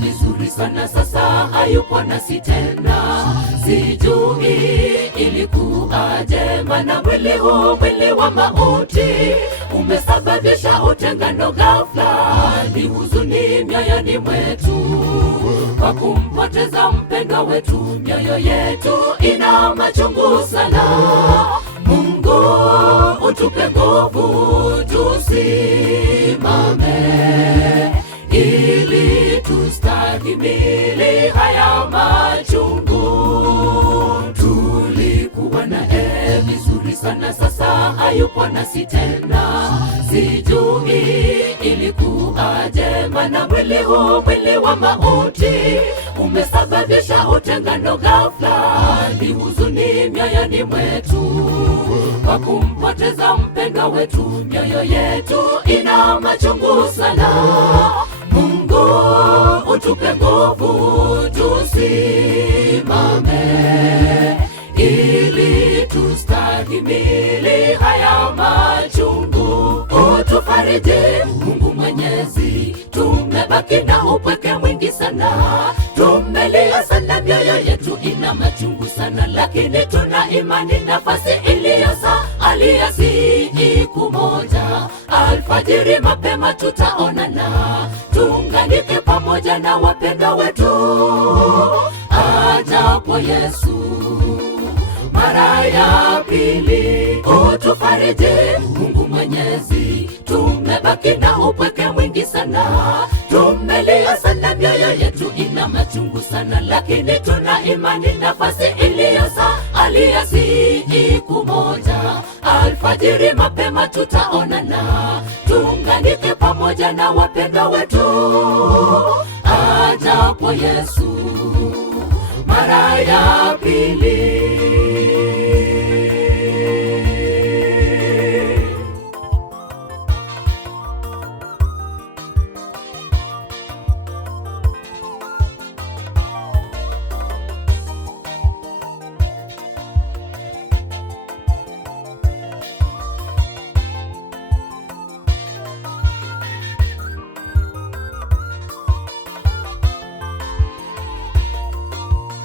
vizuri sana, sasa hayupo nasi tena. Sijui ilikuwaje, maana mwili huu, mwili wa mauti, umesababisha utengano ghafla. Ni huzuni mioyoni mwetu kwa kumpoteza mpendwa wetu, mioyo yetu ina machungu sana. Mungu utupe nguvu tusimame, ili tustahimili haya machungu. Tulikuwa naye vizuri sana, sasa hayupo nasi tena. Sijui ilikuwaje, maana mwili huu, mwili wa mauti, umesababisha utengano ghafla. Ni huzuni mioyoni mwetu kwa kumpoteza mpendwa wetu, mioyo yetu ina machungu sana. Mungu utupe nguvu tusimame, ili tustahimili haya machungu. Utufariji Mungu Mwenyezi, tumebaki na upweke mwingi sana. Tumelia sana, mioyo yetu ina machungu sana, lakini tuna imani nafasi iliyosalia siku moja. Alfajiri mapema tutaonana, tuunganike pamoja na wapendwa wetu ajapo Yesu mara ya pili. Utufariji Mungu Mwenyezi, tumebaki na upweke mwingi sana. Tumelia sana, mioyo yetu ina machungu sana, lakini tuna imani nafasi iliyosalia siku moja. Alfajiri mapema tutaonana, tuunganike pamoja na wapendwa wetu ajapo Yesu mara ya pili.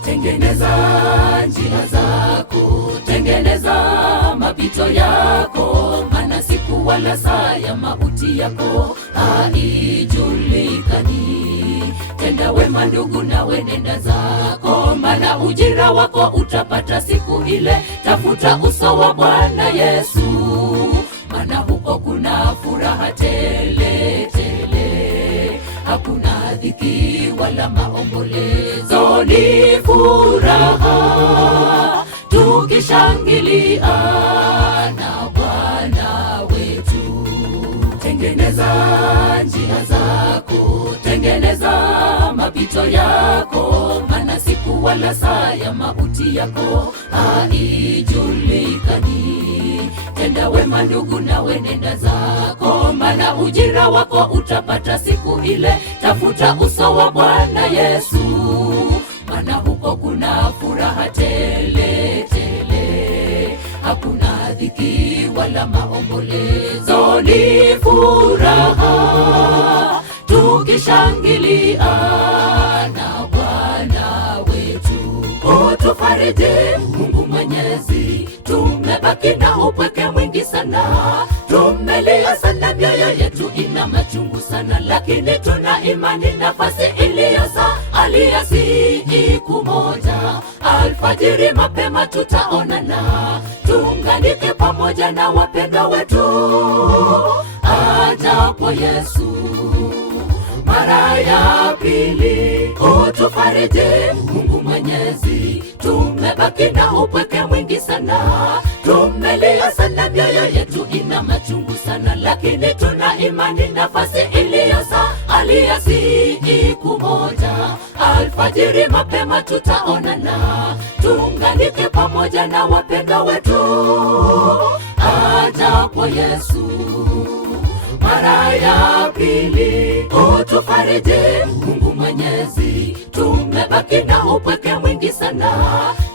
Tengeneza njia zako, tengeneza mapito yako, maana siku wala saa ya mauti yako haijulikani. Tenda wema ndugu, nawe nenda zako, maana ujira wako utapata siku ile. Tafuta uso wa Bwana Yesu, maana huko kuna furaha tele tele. Hakuna dhiki wala maombolezo, ni furaha tukishangilia na Bwana wetu. Tengeneza njia zako, tengeneza mapito yako, maana siku wala saa ya mauti yako haijulikani. Tenda wema ndugu, nawe nenda zako, maana ujira wako utapata siku ile. Tafuta uso wa Bwana Yesu, maana huko kuna furaha tele tele. Hakuna dhiki wala maombolezo, ni furaha tukishangilia na Bwana wetu. Utufariji Mungu Mwenyezi, tumebaki na upweke mwingi sana. Tumelia sana, mioyo yetu ina machungu sana, lakini tuna imani nafasi iliyosalia siku moja. Alfajiri mapema tutaonana, tuunganike pamoja na wapendwa wetu ajapo Yesu mara ya pili. Utufariji Mungu Mwenyezi, tumebaki na upweke mwingi sana. Tumelia sana, mioyo yetu ina machungu sana, lakini tuna imani nafasi iliyosalia siku moja. Alfajiri mapema tutaonana, tuunganike pamoja na wapendwa wetu ajapo Yesu mara ya pili. Utufariji Mungu Mwenyezi, tumebaki na upweke mwingi sana.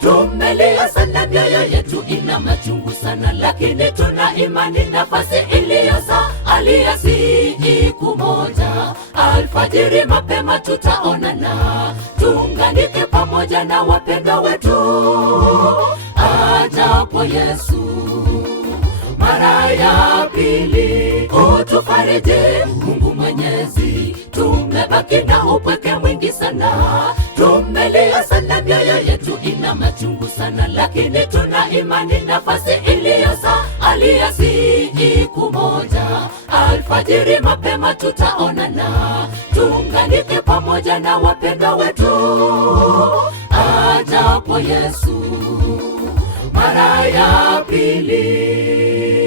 Tumelia sana, mioyo yetu ina machungu sana, lakini tuna imani nafasi iliyosalia aliye siku moja. Alfajiri mapema tutaonana, tuunganike pamoja na wapendwa wetu ajapo Yesu mara ya pili. Utufariji Mungu Mwenyezi, tumebaki na upweke mwingi sana, tumelia sana, mioyo yetu ina machungu sana, lakini tuna imani nafasi iliyosalia siku moja. Alfajiri mapema tutaonana, tuunganike pamoja na wapendwa wetu ajapo Yesu mara ya pili.